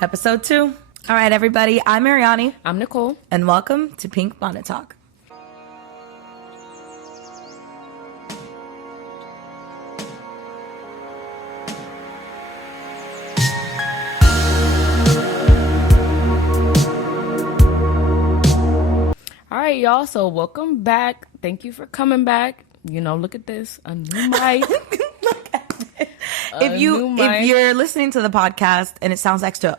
Episode 2. All right, everybody. I'm Arianny. I'm Nicole. And welcome to Pink Bonnet Talk. All right, y'all. So welcome back. Thank you for coming back. You know, look at this. A new mic. Look at this. If you're listening to the podcast and it sounds extra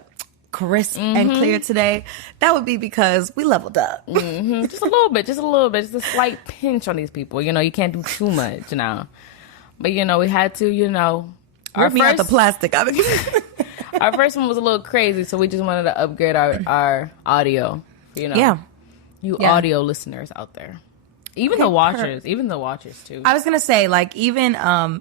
crisp and clear today, that would be because we leveled up. Just a little bit. Just a slight pinch on these people. You know, you can't do too much now. But, you know, we had to, you know. Rip me out the plastic. Our first one was a little crazy, so we just wanted to upgrade our audio. You know. Yeah. Audio listeners out there. Even the watchers too. I was going to say, like, even,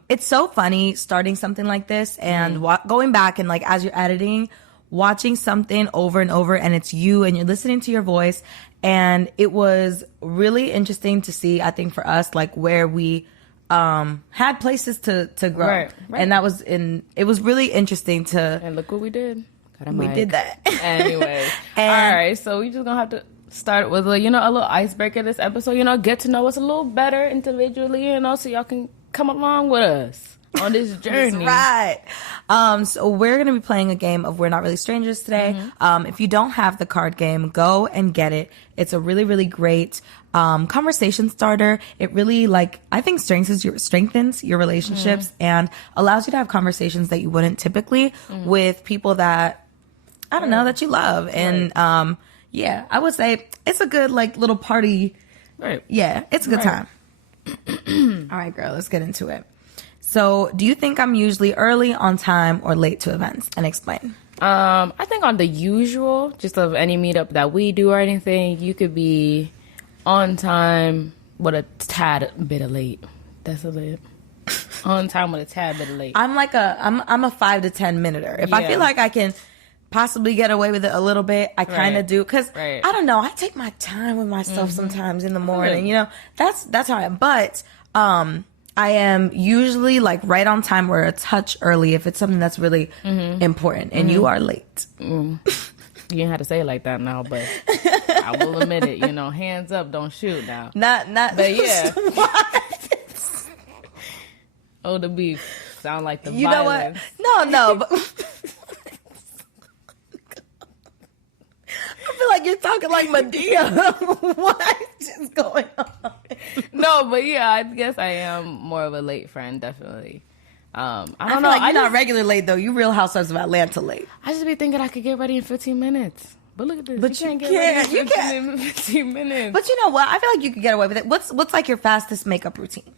it's so funny starting something like this and going back and, like, as you're editing, watching something over and over and it's you and you're listening to your voice. And it was really interesting to see, I think, for us, like, where we had places to grow. Right. And it was really interesting to. And look what we did. We did that. Anyway. All right. So we just going to have to start with a little icebreaker this episode, get to know us a little better individually, so y'all can come along with us on this journey. That's right. So we're going to be playing a game of We're Not Really Strangers today. If you don't have the card game, go and get it. It's a really, really great conversation starter. It really, I think strengthens your relationships and allows you to have conversations that you wouldn't typically with people that, I don't know, that you love. And, yeah, I would say it's a good, little party. Right. Yeah, it's a good time. All right, girl, let's get into it. So, do you think I'm usually early, on time, or late to events? And explain. I think on the usual, just of any meetup that we do or anything, you could be on time with a tad bit of late. That's a lit. On time with a tad bit of late. I'm a 5 to 10 minuter. If I feel like I can possibly get away with it a little bit, I kind of do, because I don't know, I take my time with myself sometimes in the morning. That's how I am. But I am usually right on time or a touch early if it's something that's really important, and you are late. You didn't have to say it like that now, but I will admit it. Hands up, don't shoot now. Not. But yeah. Oh, the beef sound like the violence. Know what? No, but. I feel like you're talking like Medea. What is going on? No, but yeah, I guess I am more of a late friend, definitely. I don't know. Like you're not regular late though. You Real Housewives of Atlanta late. I just be thinking I could get ready in 15 minutes. But look at this. But you can't get ready in 15 minutes. But you know what? I feel like you could get away with it. What's like your fastest makeup routine?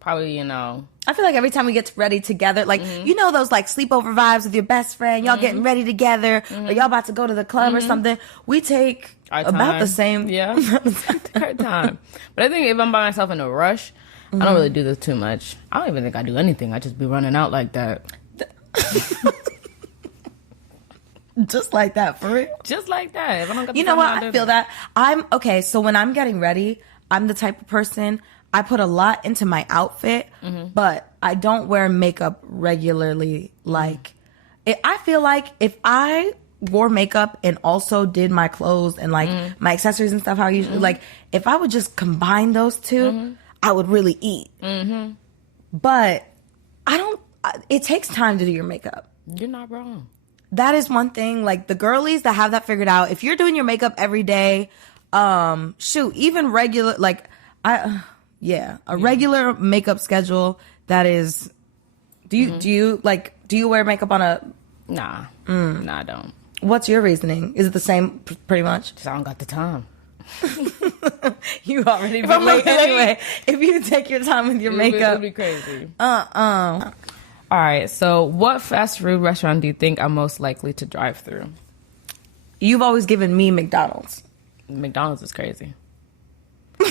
Probably, I feel like every time we get ready together, those sleepover vibes with your best friend, y'all getting ready together, or y'all about to go to the club or something, we take about the same. Yeah, our time. But I think if I'm by myself in a rush, I don't really do this too much. I don't even think I do anything. I just be running out like that. Just like that, for real? Just like that. If I don't get you know what? I feel that. So when I'm getting ready, I'm the type of person, I put a lot into my outfit, but I don't wear makeup regularly. I feel like if I wore makeup and also did my clothes and my accessories and stuff, how I usually if I would just combine those two, I would really eat. But it takes time to do your makeup. You're not wrong. That is one thing. The girlies that have that figured out, if you're doing your makeup every day, even regular, regular makeup schedule that is. Do you wear makeup on a? Nah, I don't. What's your reasoning? Is it the same, pretty much? Just I don't got the time. You already been late anyway. If you take your time with your makeup, it'd be crazy. All right. So, what fast food restaurant do you think I'm most likely to drive through? You've always given me McDonald's. McDonald's is crazy.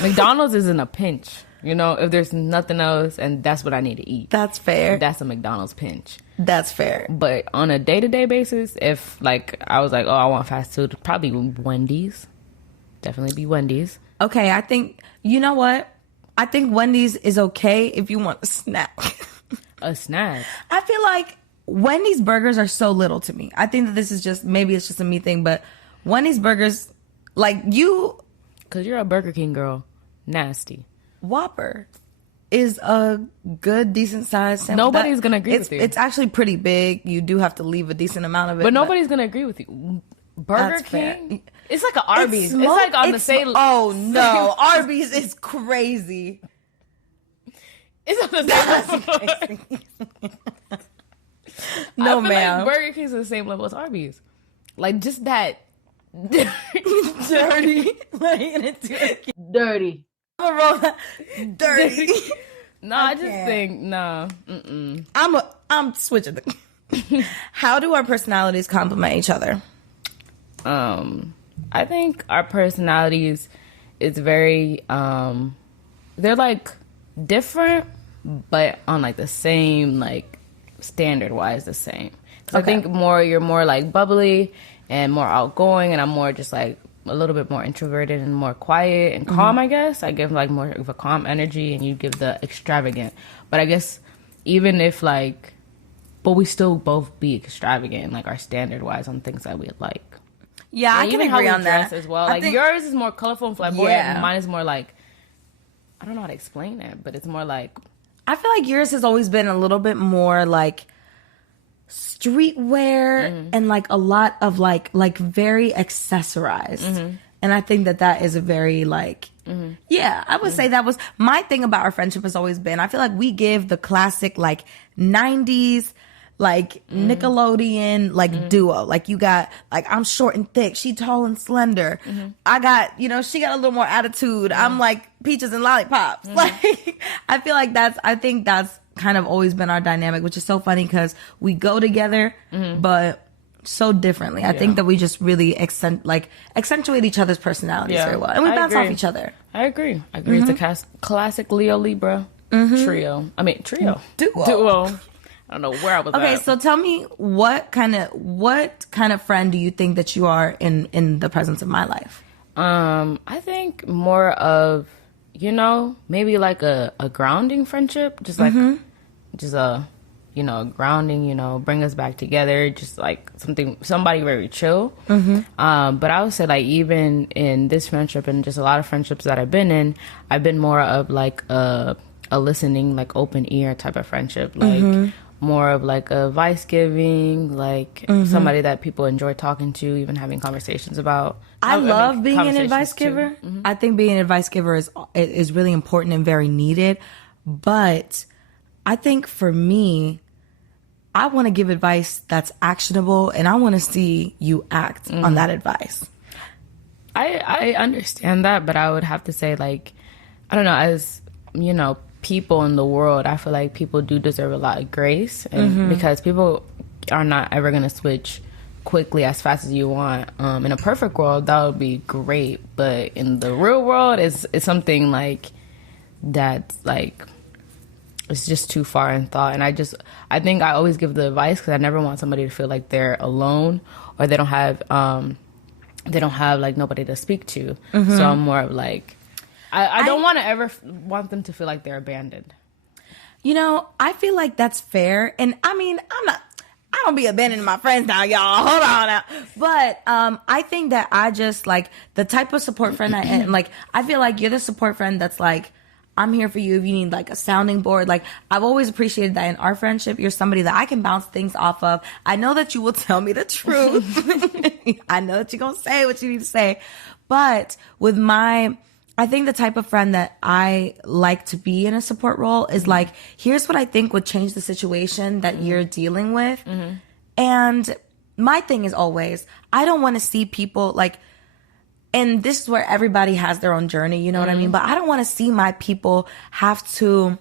McDonald's is in a pinch. If there's nothing else and that's what I need to eat. That's fair. That's a McDonald's pinch. That's fair. But on a day-to-day basis, if I was I want fast food, probably Wendy's. Definitely be Wendy's. Okay, I think, you know what? I think Wendy's is okay if you want a snack. A snack? I feel like Wendy's burgers are so little to me. I think that this is just, maybe it's just a me thing, but Wendy's burgers, like you... Because you're a Burger King girl. Nasty. Whopper is a good, decent size sandwich. Nobody's going to agree with you. It's actually pretty big. You do have to leave a decent amount of it. But nobody's going to agree with you. Burger King? Fair. It's like an Arby's. It's like on the same... Oh, no. Arby's is crazy. It's on the same level. No, I feel ma'am. like Burger King's on the same level as Arby's. Like, just that... Dirty. Dirty. I'm a roll dirty. No, I just think no. I'm switching. How do our personalities complement each other? I think our personalities is very they're like different, but on like the same like standard wise the same. Because I think you're more like bubbly and more outgoing, and I'm more just like a little bit more introverted and more quiet and calm, I guess. I give like more of a calm energy and you give the extravagant. But I guess even if like, but we still both be extravagant, like our standard wise on things that we like. Yeah, and I can agree on that as well. Like yours is more colorful and flamboyant. Yeah. Mine is more like, I don't know how to explain it, but it's more like. I feel like yours has always been a little bit more like streetwear and like a lot of like very accessorized. And I think that is a very like, yeah, I would say that was my thing about our friendship has always been, I feel like we give the classic like 90s, like Nickelodeon, like duo. Like you got, like I'm short and thick, she tall and slender. I got, she got a little more attitude. I'm like peaches and lollipops. Like I feel like I think that's kind of always been our dynamic, which is so funny because we go together, but so differently. I think that we just really accentuate each other's personalities very well, and we bounce off each other. I agree. It's a classic Leo Libra trio. I mean trio duo. I don't know where I was. Okay, so tell me what kind of friend do you think that you are in the presence of my life? I think more of maybe like a grounding friendship, just like just a grounding, bring us back together, just like somebody very chill. But I would say like even in this friendship and just a lot of friendships that I've been in, I've been more of like a listening, like open ear type of friendship, like more of like a advice giving, like somebody that people enjoy talking to, even having conversations about. I love being an advice giver. I think being an advice giver is really important and very needed. But I think for me, I want to give advice that's actionable, and I want to see you act on that advice. I understand that, but I would have to say, like, I don't know, as people in the world, I feel like people do deserve a lot of grace, and because people are not ever going to switch quickly as fast as you want. In a perfect world, that would be great, but in the real world, it's something like that's like it's just too far in thought. And I think I always give the advice because I never want somebody to feel like they're alone or they don't have like nobody to speak to. So I'm more of like, I don't want to ever want them to feel like they're abandoned. I feel like that's fair. And I mean, I don't be abandoning my friends now, y'all. Hold on now. But I think that I just like the type of support friend I am. Like, I feel like you're the support friend that's like, I'm here for you if you need like a sounding board. Like, I've always appreciated that in our friendship. You're somebody that I can bounce things off of. I know that you will tell me the truth. I know that you're going to say what you need to say. But with I think the type of friend that I like to be in a support role is like, here's what I think would change the situation that you're dealing with. And my thing is always, I don't want to see people like, and this is where everybody has their own journey, you know what I mean? But I don't want to see my people have to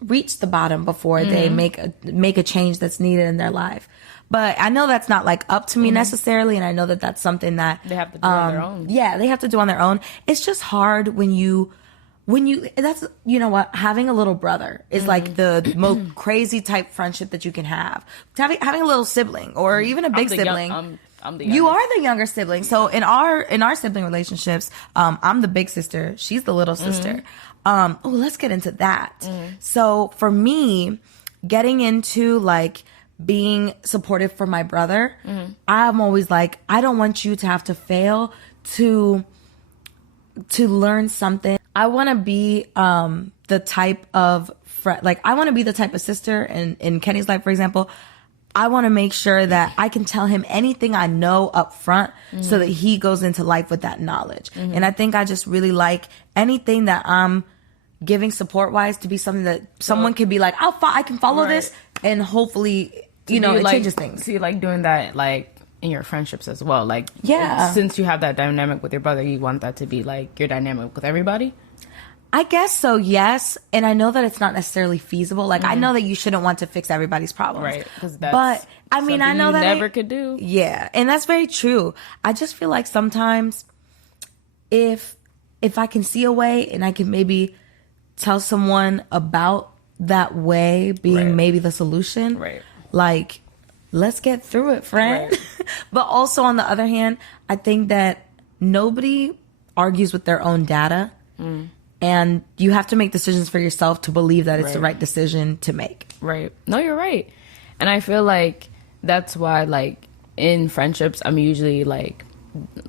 reach the bottom before they make a change that's needed in their life. But I know that's not like up to me necessarily, and I know that that's something that they have to do on their own. Yeah, they have to do on their own. It's just hard when you that's, you know what, having a little brother is like the most crazy type friendship that you can have. Having a little sibling or even a big sibling. I'm the you are the younger sibling. So in our sibling relationships, I'm the big sister. She's the little sister. Let's get into that. So for me, getting into like being supportive for my brother, I'm always like, I don't want you to have to fail to learn something. I want to be the type of friend, like I want to be the type of sister in Kenny's life, for example. I want to make sure that I can tell him anything I know up front so that he goes into life with that knowledge. And I think I just really like anything that I'm giving support wise to be something that someone could be like, I can follow this, and hopefully, it changes things. So you like doing that, like in your friendships as well. Like, since you have that dynamic with your brother, you want that to be like your dynamic with everybody? I guess so, yes. And I know that it's not necessarily feasible. Like, I know that you shouldn't want to fix everybody's problems. Right. But, I mean, I know you that never could do. Yeah. And that's very true. I just feel like sometimes if I can see a way and I can maybe tell someone about that way being maybe the solution, like, let's get through it, friend. Right. But also, on the other hand, I think that nobody argues with their own data. And you have to make decisions for yourself to believe that it's the right decision to make. Right. No, you're right. And I feel like that's why, like, in friendships, I'm usually, like,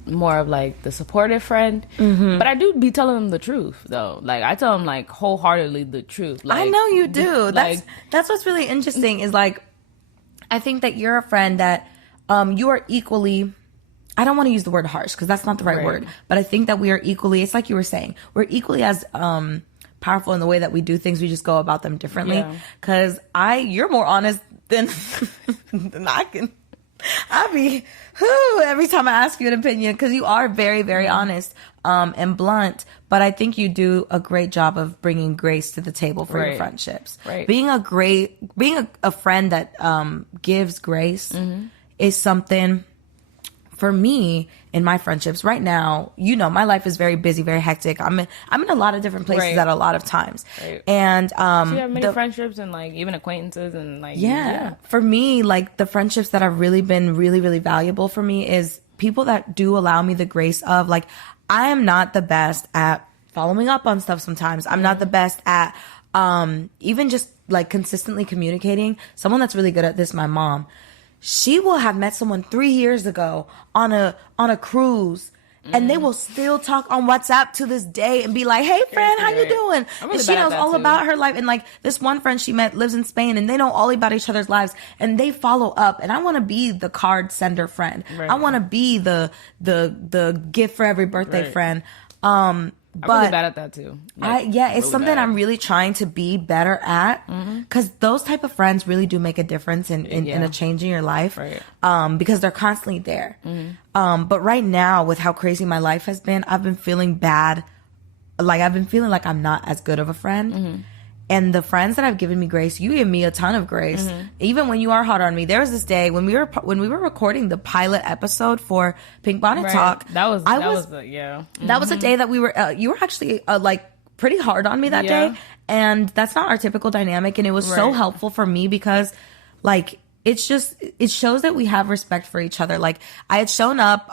more of, like, the supportive friend. But I do be telling them the truth, though. Like, I tell them, like, wholeheartedly the truth. Like, I know you do. That's what's really interesting is, like, I think that you're a friend that you are equally... I don't want to use the word harsh because that's not the right word. But I think that we are equally, it's like you were saying, we're equally as powerful in the way that we do things. We just go about them differently. Because you're more honest than I can. Every time I ask you an opinion, because you are very, very honest and blunt. But I think you do a great job of bringing grace to the table for your friendships. Being a friend that gives grace is something. For me, in my friendships right now, my life is very busy, very hectic. I'm in a lot of different places at a lot of times. And so you have many friendships and like even acquaintances and like for me, like the friendships that have really been really, really valuable for me is people that do allow me the grace of, like, I am not the best at following up on stuff sometimes. I'm not the best at even just like consistently communicating. Someone that's really good at this, my mom. She will have met someone 3 years ago on a cruise, and they will still talk on WhatsApp to this day and be like, "Hey, friend, how you doing?" And she knows all about her life. And like this one friend she met lives in Spain, and they know all about each other's lives, and they follow up. And I want to be the card sender friend. I want to be the gift for every birthday friend. I'm really bad at that too. Like, it's really something I'm really trying to be better at, because those type of friends really do make a difference in a change in your life, because they're constantly there. But right now, with how crazy my life has been, I've been feeling bad. Like, I've been feeling like I'm not as good of a friend. And the friends that have given me grace, you give me a ton of grace. Even when you are hard on me. There was this day when we were recording the pilot episode for Pink Bonnet Talk. That was a day that we were. You were actually like pretty hard on me that day, and that's not our typical dynamic. And it was so helpful for me because, like, it shows that we have respect for each other. Like, I had shown up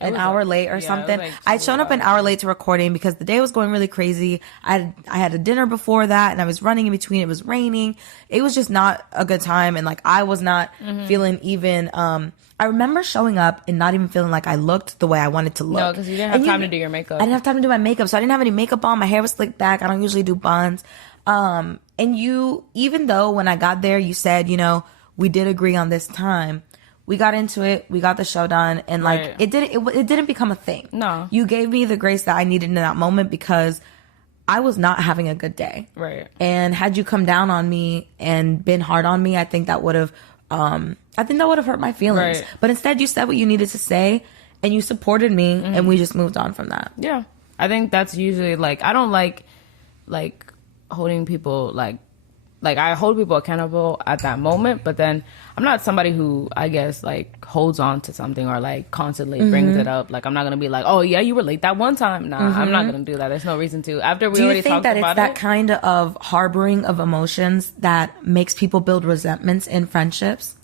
an hour late or something. Like I'd shown up an hour late to recording because the day was going really crazy. I had a dinner before that, and I was running in between. It was raining. It was just not a good time, and like I was not feeling even. I remember showing up and not even feeling like I looked the way I wanted to look. No, because you didn't have time to do your makeup. I didn't have time to do my makeup, so I didn't have any makeup on. My hair was slicked back. I don't usually do buns. And even though when I got there, you said, we did agree on this time. We got into it. We got the show done, and like it didn't become a thing. No, you gave me the grace that I needed in that moment because I was not having a good day. Right. And had you come down on me and been hard on me, I think that would have hurt my feelings. Right. But instead, you said what you needed to say, and you supported me, and we just moved on from that. Yeah, I think that's usually like I don't like holding people like I hold people accountable at that moment, but then I'm not somebody who I guess like holds on to something or like constantly brings it up. Like I'm not gonna be like, oh yeah, you were late that one time. Nah, I'm not gonna do that. There's no reason to. After we already talked about it. Do you think that it's that kind of harboring of emotions that makes people build resentments in friendships?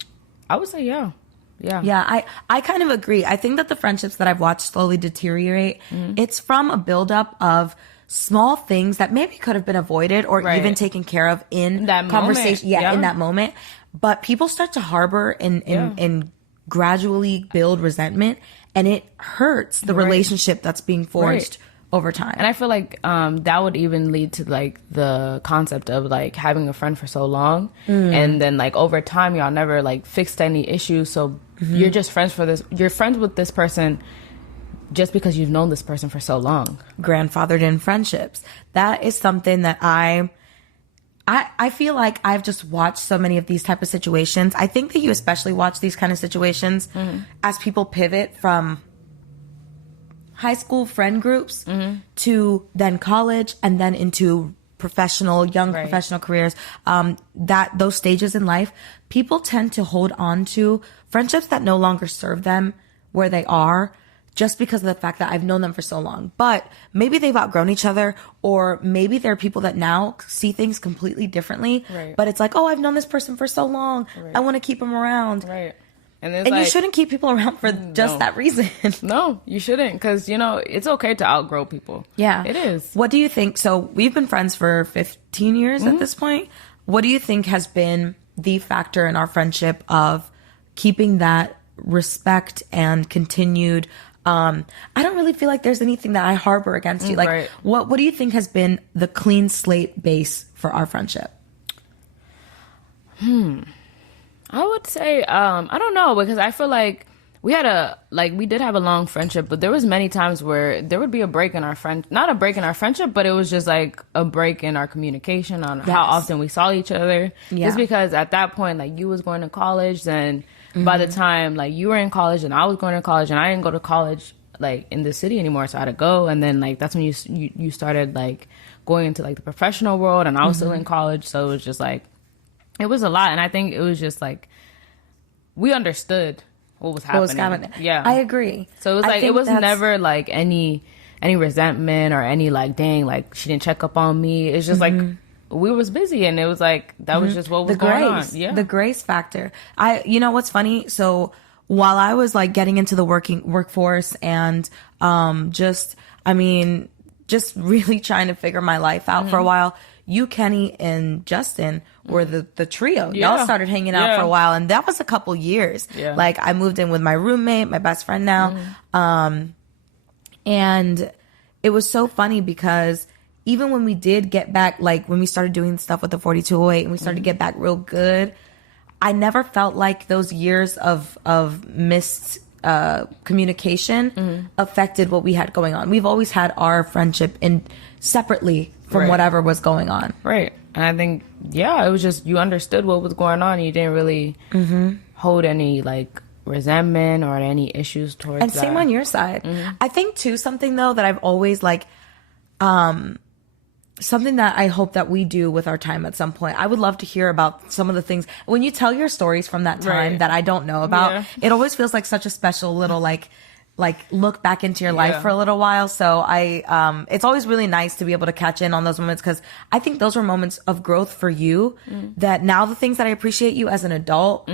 I would say yeah. Yeah, I kind of agree. I think that the friendships that I've watched slowly deteriorate, it's from a buildup of small things that maybe could have been avoided or even taken care of in that conversation. In that moment. but people start to harbor and gradually build resentment, and it hurts the relationship that's being forged over time. And I feel like that would even lead to like the concept of like having a friend for so long, and then like over time y'all never like fixed any issues, so you're just friends you're friends with this person just because you've known this person for so long. Grandfathered in friendships. That is something that I feel like I've just watched so many of these type of situations. I think that you especially watch these kind of situations as people pivot from high school friend groups to then college and then into young professional careers. That those stages in life, people tend to hold on to friendships that no longer serve them where they are, just because of the fact that I've known them for so long. But maybe they've outgrown each other, or maybe there are people that now see things completely differently. Right. But it's like, oh, I've known this person for so long. Right. I want to keep them around. Right. And you shouldn't keep people around for just that reason. No, you shouldn't. Because, it's okay to outgrow people. Yeah. It is. What do you think? So we've been friends for 15 years at this point. What do you think has been the factor in our friendship of keeping that respect and continued... I don't really feel like there's anything that I harbor against you. Like, what do you think has been the clean slate base for our friendship? I would say, I don't know, because I feel like we did have a long friendship, but there was many times where there would be a break in not a break in our friendship, but it was just like a break in our communication on how often we saw each other. Yeah. Just because at that point, like, you was going to college, then by the time like you were in college and I was going to college, and I didn't go to college like in the city anymore, so I had to go. And then like that's when you started like going into like the professional world, and I was still in college, so it was just like it was a lot. And I think it was just like we understood what was happening. Yeah, I agree. So it was like it was never like any resentment or any like, dang, like she didn't check up on me. It's just like we was busy, and it was like that was just what was going on. Yeah, the grace factor. What's funny? So while I was like getting into the workforce and just really trying to figure my life out for a while, you, Kenny, and Justin were the trio. Yeah. Y'all started hanging out for a while, and that was a couple years. Yeah. Like I moved in with my roommate, my best friend now, and it was so funny because even when we did get back, like when we started doing stuff with the 4208 and we started to get back real good, I never felt like those years of missed communication affected what we had going on. We've always had our friendship separately from whatever was going on. Right. And I think, it was just you understood what was going on. You didn't really hold any like resentment or any issues towards that. And same on your side. I think too, something though that I've always like, something that I hope that we do with our time at some point. I would love to hear about some of the things when you tell your stories from that time that I don't know about. Yeah. It always feels like such a special little like look back into your life for a little while. So it's always really nice to be able to catch in on those moments, because I think those were moments of growth for you that now the things that I appreciate you as an adult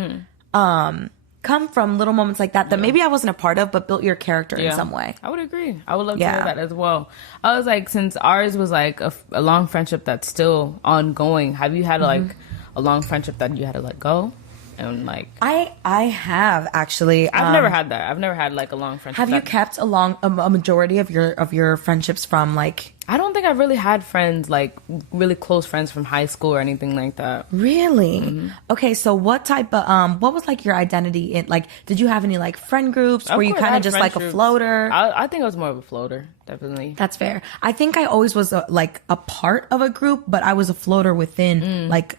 come from little moments like that maybe I wasn't a part of, but built your character in some way. I would agree. I would love to hear that as well. I was like, since ours was like a long friendship that's still ongoing, have you had like a long friendship that you had to let go? And like I have actually. I've never had that. I've never had like a long friendship. Have you kept a majority of your friendships from like? I don't think I've really had friends, like really close friends from high school or anything like that. Really? Okay, so what type of what was like your identity in, like, did you have any like friend groups? Were you kind of just like a floater? I think I was more of a floater, definitely. That's fair. I think I always was like a part of a group, but I was a floater within like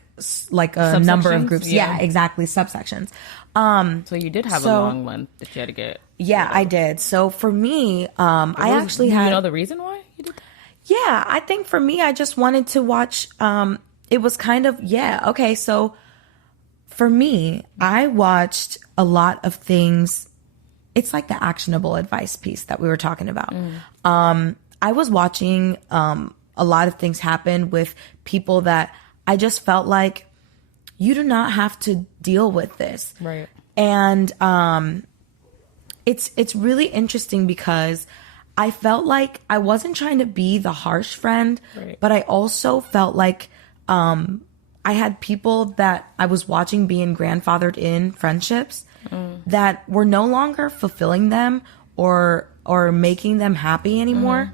a number of groups. Yeah, exactly, subsections. So you did have a long one that you had to get. Yeah, I did. So for me, I actually had. You know the reason why you did that? Yeah, I think for me, I just wanted to watch. It was kind of okay. So for me, I watched a lot of things. It's like the actionable advice piece that we were talking about. I was watching a lot of things happen with people that I just felt like you do not have to deal with this. Right. And it's really interesting because I felt like I wasn't trying to be the harsh friend, but I also felt like I I had people that I was watching being grandfathered in friendships that were no longer fulfilling them or making them happy anymore.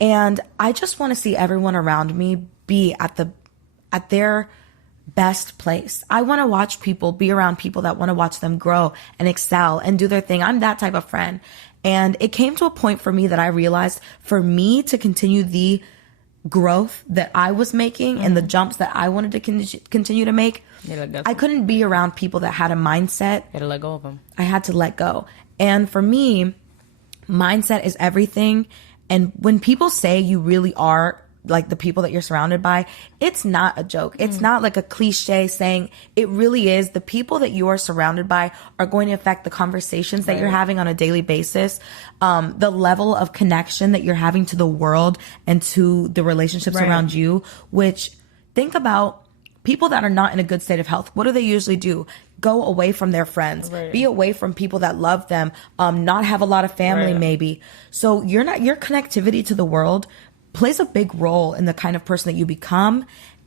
And I just want to see everyone around me be at their best place. I want to watch people be around people that want to watch them grow and excel and do their thing. I'm that type of friend. And it came to a point for me that I realized for me to continue the growth that I was making and the jumps that I wanted to continue to make, I couldn't be around people that had a mindset. You had to let go of them. I had to let go. And for me, mindset is everything. And when people say you really are like the people that you're surrounded by, it's not a joke. It's not like a cliche saying. It really is. The people that you are surrounded by are going to affect the conversations that you're having on a daily basis, the level of connection that you're having to the world and to the relationships around you, which think about people that are not in a good state of health. What do they usually do? Go away from their friends, be away from people that love them, not have a lot of family maybe. So your connectivity to the world plays a big role in the kind of person that you become.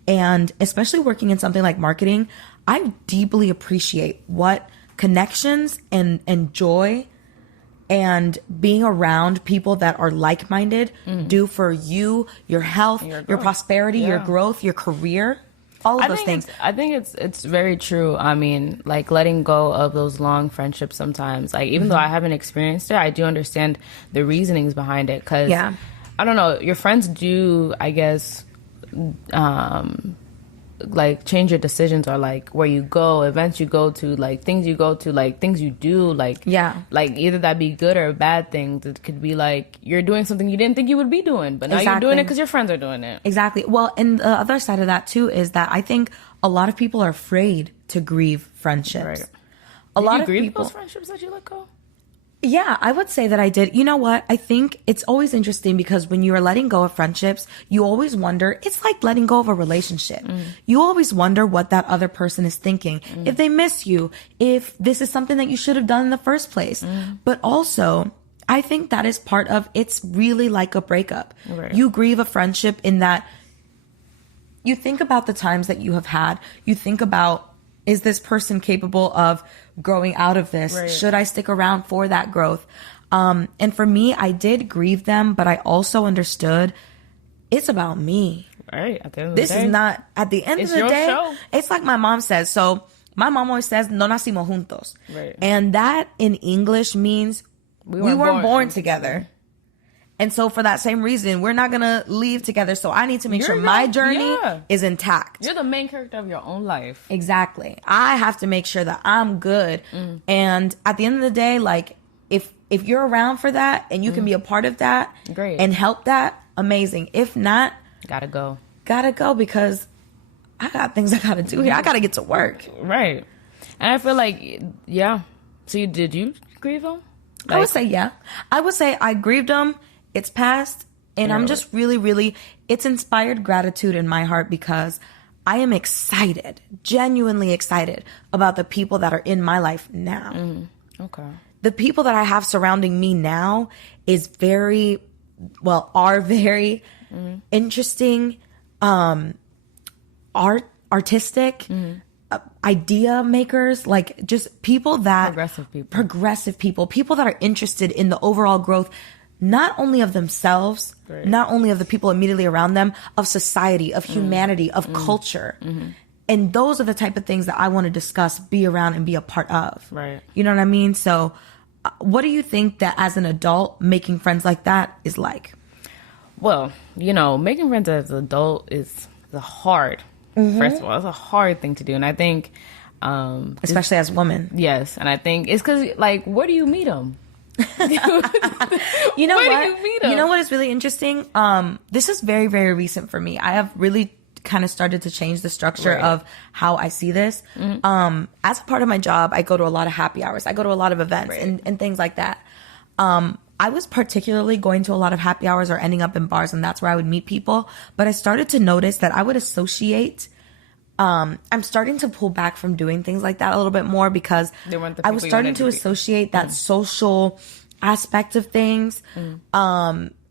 And especially working in something like marketing, I deeply appreciate what connections and joy and being around people that are like-minded do for you, your health, your prosperity, your growth, your career, all of those things. I think it's very true. I mean, like letting go of those long friendships sometimes, like even though I haven't experienced it, I do understand the reasonings behind it. 'Cause I don't know, your friends do, I guess, like change your decisions or like where you go, events you go to, like things you go to, like things you do, like like either that be good or bad things. It could be like you're doing something you didn't think you would be doing, but now you're doing it because your friends are doing it. Exactly. Well, and the other side of that too is that I think a lot of people are afraid to grieve friendships. A lot of people those friendships that you let go. Yeah, I would say that I did. You know what? I think it's always interesting because when you are letting go of friendships, you always wonder, it's like letting go of a relationship. You always wonder what that other person is thinking, if they miss you, if this is something that you should have done in the first place. But also, I think that is part of, it's really like a breakup. You grieve a friendship in that you think about the times that you have had. You think about, is this person capable of growing out of this? Should I stick around for that growth? And for me, I did grieve them, but I also understood it's about me. Right. At the end of this the day, is not, at the end of the day, show. It's like my mom says. So my mom always says, no nacimos juntos. And that in English means we weren't born together. And so for that same reason, we're not going to leave together. So I need to make sure my journey is intact. You're the main character of your own life. Exactly. I have to make sure that I'm good. And at the end of the day, like if you're around for that and you can be a part of that and help that, amazing. If not, gotta go because I got things I got to do here. I got to get to work. Right. And I feel like, So did you grieve them? I would say, I would say I grieved them. It's past, and I'm just really, really, it's inspired gratitude in my heart because I am excited, genuinely excited about the people that are in my life now. The people that I have surrounding me now are very interesting, artistic, idea makers, like just people that progressive people that are interested in the overall growth, not only of themselves, not only of the people immediately around them, of society, of humanity, of culture. And those are the type of things that I want to discuss, be around, and be a part of. You know what I mean? So what do you think that as an adult, making friends like that is like? Well, making friends as an adult is hard. First of all, it's a hard thing to do. And I think... especially as women. Yes. And I think it's because, like, where do you meet them? You know what is really interesting? This is very, very recent for me. I have really kind of started to change the structure of how I see this. As a part of my job, I go to a lot of happy hours. I go to a lot of events and things like that. I was particularly going to a lot of happy hours or ending up in bars, and that's where I would meet people. But I started to notice that I would associate... I'm starting to pull back from doing things like that a little bit more because I was starting to associate that social aspect of things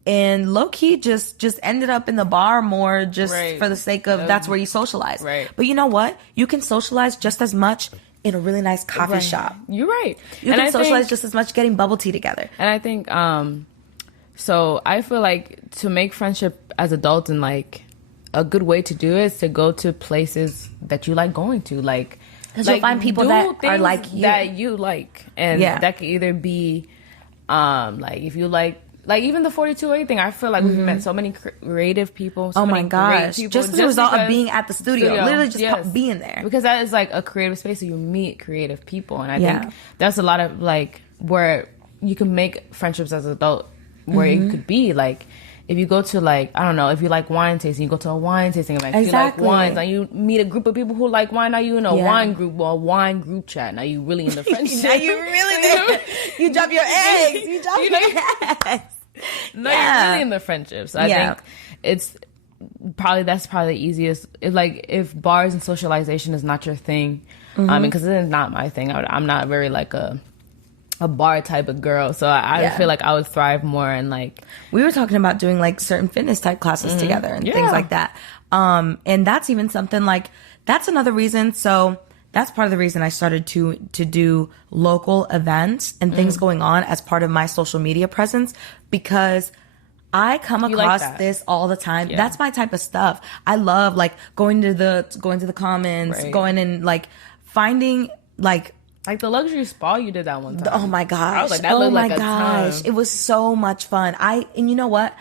and low key just ended up in the bar more just for the sake of that's where you socialize. Right. But you know what? You can socialize just as much in a really nice coffee shop. You're right. You can socialize just as much getting bubble tea together. And I think, so I feel like to make friendship as adults, and like a good way to do it is to go to places that you like going to. Like, because you'll find people that are like you. That you like. And that could either be, like, if you like even the 42A thing, I feel like we've met so many creative people. So many great people, just as a result of being at the studio. Literally just being there. Because that is like a creative space where you meet creative people. And I think that's a lot of like where you can make friendships as an adult, where it could be like, if you go to like, I don't know, if you like wine tasting, you go to a wine tasting event. If you like wines, and you meet a group of people who like wine, now you in a wine group or a wine group chat. Now you really in the friendship. Now you really there. You drop your eggs. You drop your eggs. No, you're really in the friendships. I think that's probably the easiest. If bars and socialization is not your thing, because it is not my thing. I'm not very like a bar type of girl, so I feel like I would thrive more in like. We were talking about doing like certain fitness type classes together and things like that. And that's even something like that's another reason. So that's part of the reason I started to do local events and things going on as part of my social media presence, because I come across this all the time. Yeah. That's my type of stuff. I love like going to the commons, going and like finding like the luxury spa you did that one time. Oh my gosh. I was like, that looked like a time. It was so much fun. And you know what?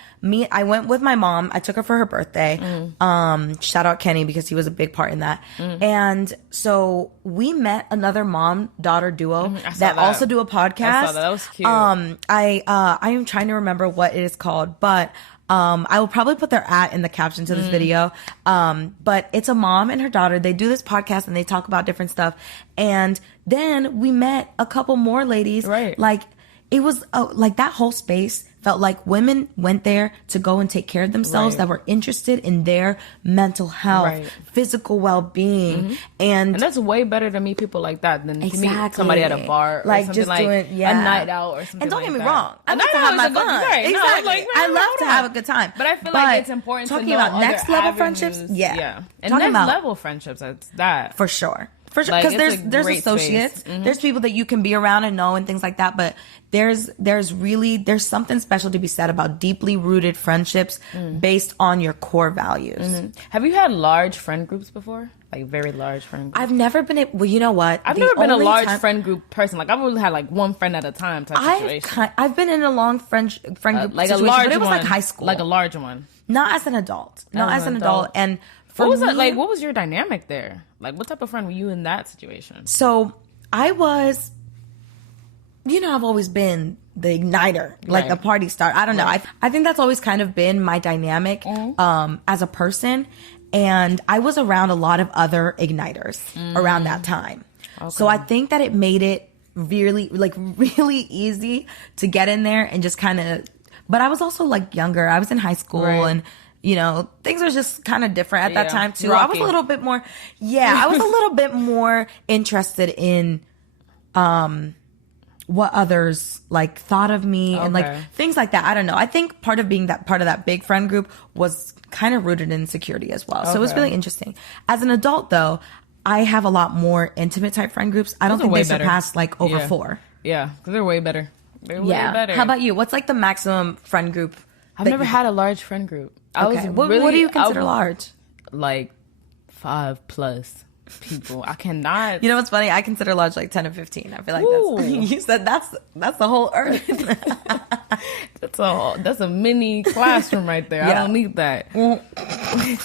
I went with my mom. I took her for her birthday. Shout out Kenny, because he was a big part in that. And so we met another mom-daughter duo that also do a podcast. I saw that. That was cute. I am trying to remember what it is called, but I will probably put their @ in the caption to this video. But it's a mom and her daughter. They do this podcast and they talk about different stuff. And then we met a couple more ladies. Right. Like it was like that whole space felt like women went there to go and take care of themselves that were interested in their mental health, physical well-being. And that's way better to meet people like that than to meet somebody at a bar or like something just like doing a night out or something. And don't like get me that. wrong, I love to have my fun. Right. Exactly. No, I love to have a good time. But I feel like it's important talking to know about next level avenues. friendships. Yeah. And next level friendships, that's that. For sure. Because Like, there's associates, there's people that you can be around and know and things like that. But there's something special to be said about deeply rooted friendships based on your core values. Have you had large friend groups before? Like very large friend groups? I've never been. Well, you know what? I've never been a large friend group person. Like I've only had like one friend at a time type situation. I've been in a long friend group like situation, a large but it was one, like high school, like a large one. Not as an adult. And what was that like? What was your dynamic there? Like, what type of friend were you in that situation? So I was, I've always been the igniter, like the party starter. I don't know. I think that's always kind of been my dynamic as a person. And I was around a lot of other igniters around that time. Okay. So I think that it made it really easy to get in there and just kind of, but I was also like younger. I was in high school and things were just kind of different at that time too. Rocky. I was a little bit more, I was a little bit more interested in what others like thought of me and like things like that. I don't know. I think part of being part of that big friend group was kind of rooted in insecurity as well. So it was really interesting. As an adult though, I have a lot more intimate type friend groups. I don't think they surpass like over 4. Yeah, because they're way better. They're way better. How about you? What's like the maximum friend group? I've never had a large friend group. What do you consider large? Like 5+ people. I cannot. You know what's funny? I consider large like 10 or 15. I feel like you said that's the whole earth. that's a mini classroom right there. I don't need that.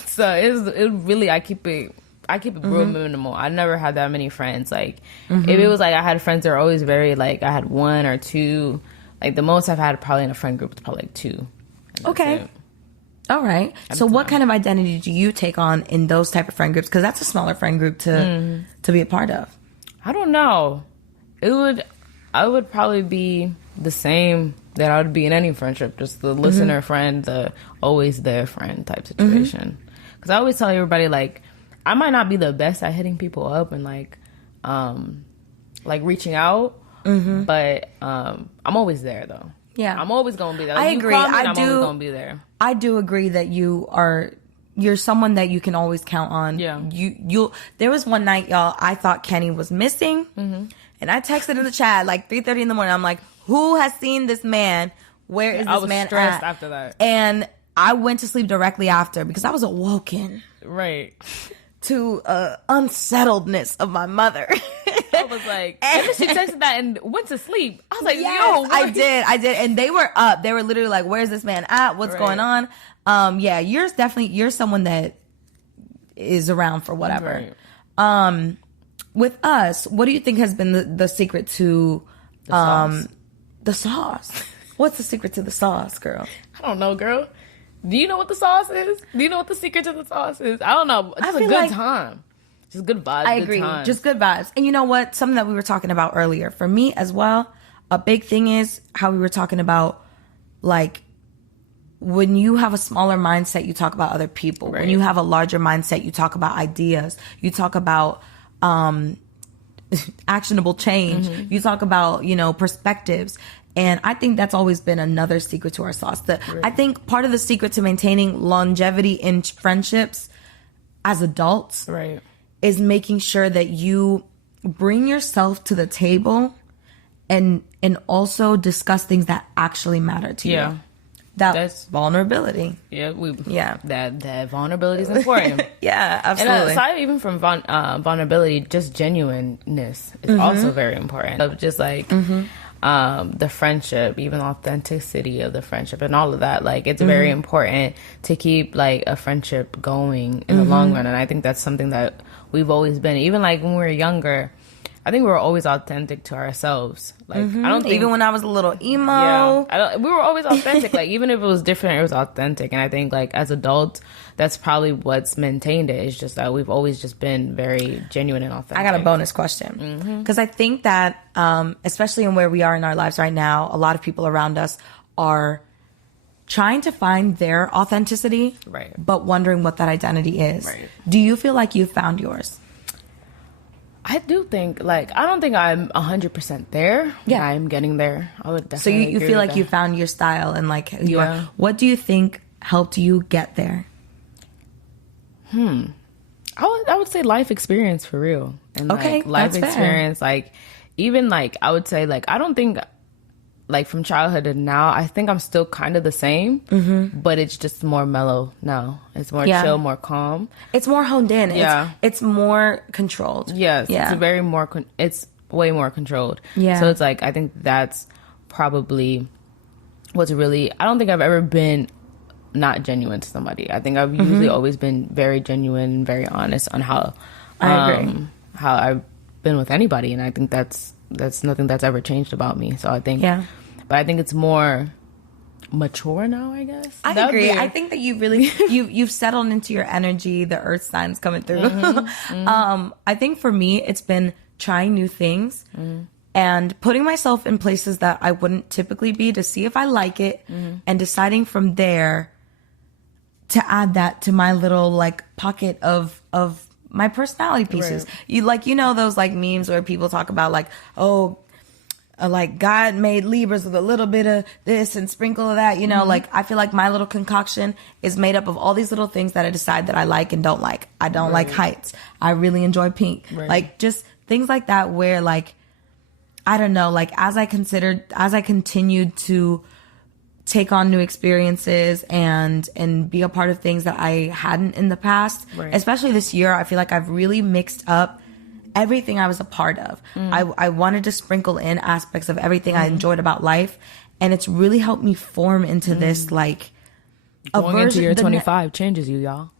So it really I keep it real minimal. I never had that many friends. Like if it was like I had friends that are always very like I had 1 or 2. Like the most I've had probably in a friend group is probably like 2. Okay. All right. So what kind of identity do you take on in those type of friend groups? Because that's a smaller friend group to be a part of. I don't know. I would probably be the same that I would be in any friendship. Just the listener friend, the always there friend type situation. Because I always tell everybody like I might not be the best at hitting people up and like reaching out, but I'm always there though. Yeah. I'm always gonna be there. I You agree. call me and I I'm do. always gonna be there. I do agree that you're someone that you can always count on. Yeah. You'll. There was one night, y'all, I thought Kenny was missing, and I texted in the chat like 3:30 in the morning. I'm like, who has seen this man? Where is this man stressed at? after that. And I went to sleep directly after because I was awoken Right. to unsettledness of my mother. I was like, and then she texted that and went to sleep. I was like, Yes, yo, what? I did. And they were up. They were literally like, where's this man at? What's going on? Yeah, you're someone that is around for whatever. Right. With us, what do you think has been the secret to the sauce? What's the secret to the sauce, girl? I don't know, girl. Do you know what the sauce is? Do you know what the secret to the sauce is? I don't know. Just a good time. Just good vibes. I agree. Time. Just good vibes. And you know what? Something that we were talking about earlier. For me as well, a big thing is how we were talking about, like, when you have a smaller mindset, you talk about other people. Right. When you have a larger mindset, you talk about ideas. You talk about actionable change. You talk about, perspectives. And I think that's always been another secret to our sauce. I think part of the secret to maintaining longevity in friendships as adults is making sure that you bring yourself to the table and also discuss things that actually matter to you. That's vulnerability. That vulnerability is important. Yeah, absolutely. And aside even from vulnerability, just genuineness is also very important. Of just like the friendship, even authenticity of the friendship and all of that. Like, it's very important to keep like a friendship going in the long run. And I think that's something that we've always been. Even like when we were younger, I think we were always authentic to ourselves. Like, I don't think, even when I was a little emo. We were always authentic. Like, even if it was different, it was authentic. And I think like as adults, that's probably what's maintained it. It's just that we've always just been very genuine and authentic. I got a bonus question because I think that especially in where we are in our lives right now, a lot of people around us are trying to find their authenticity, but wondering what that identity is. Do you feel like you found yours? I do think, like, I don't think I'm 100% there. Yeah. I'm getting there. I would definitely. So you feel like you found your style and like you are. What do you think helped you get there? I would say life experience for real. And like life experience, fair. Like even like I would say like I don't think like from childhood to now, I think I'm still kind of the same, but it's just more mellow now. It's more chill, more calm. It's more honed in. It's more controlled. Yes, it's very more. It's way more controlled. Yeah. So it's like I think that's probably what's really. I don't think I've ever been not genuine to somebody. I think I've usually always been very genuine and very honest on how I agree. How I've been with anybody, and I think that's nothing that's ever changed about me. So I think but I think it's more mature now, I guess. I agree. I think that you really you've settled into your energy, the earth signs coming through. I think for me it's been trying new things and putting myself in places that I wouldn't typically be to see if I like it and deciding from there to add that to my little like pocket of my personality pieces. You know those like memes where people talk about like, like God made Libras with a little bit of this and sprinkle of that, like I feel like my little concoction is made up of all these little things that I decide that I like and don't like. I don't like heights. I really enjoy pink. Like just things like that where like, I don't know, like as I continued to take on new experiences and be a part of things that I hadn't in the past, especially this year, I feel like I've really mixed up everything I was a part of. I wanted to sprinkle in aspects of everything I enjoyed about life, and it's really helped me form into this like going into your 25 changes you, y'all.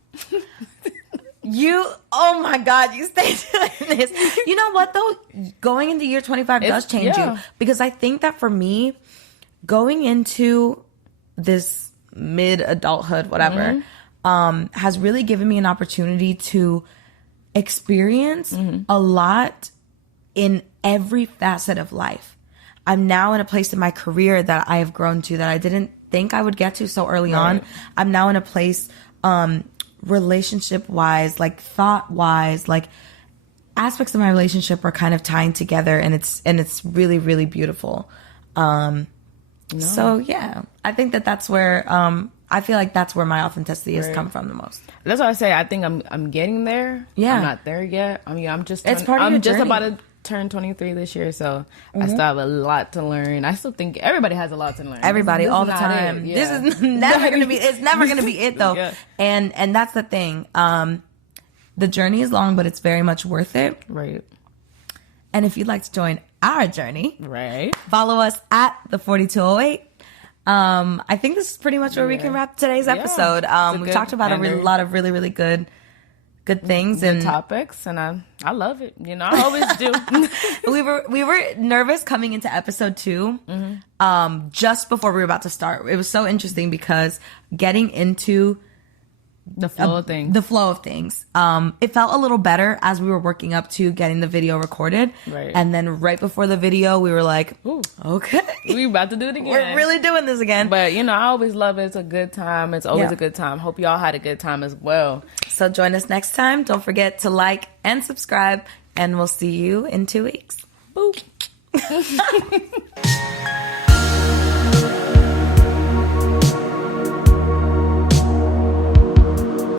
Oh my God, you stay doing this. You know what though? Going into year 25 does change you, because I think that for me, going into this mid adulthood, whatever, has really given me an opportunity to experience a lot in every facet of life. I'm now in a place in my career that I have grown to that I didn't think I would get to so early on. I'm now in a place relationship wise, like thought wise, like aspects of my relationship are kind of tying together, and it's really, really beautiful. No. So yeah, I think that's where I feel like that's where my authenticity has come from the most. That's why I say I think I'm getting there. Yeah. I'm not there yet. I mean, I'm just It's part of your I'm just journey. about to turn 23 this year, so I still have a lot to learn. I still think everybody has a lot to learn. Everybody, This all is the not time. it. Yeah. This is never gonna be. It's never gonna be it though. Yeah. And that's the thing. The journey is long, but it's very much worth it. Right. And if you'd like to join our journey, Right. follow us at the 4208. I think this is pretty much where we can wrap today's episode. We talked about a lot of really, really good things and topics, and I love it. You know, I always do. we were nervous coming into episode 2, just before we were about to start. It was so interesting because getting into The flow of things. The flow of things. It felt a little better as we were working up to getting the video recorded. Right. And then right before the video, we were like, Ooh. okay. We about to do it again. We're really doing this again. But, you know, I always love it. It's a good time. It's always Yeah. a good time. Hope y'all had a good time as well. So join us next time. Don't forget to like and subscribe. And we'll see you in 2 weeks. Boop.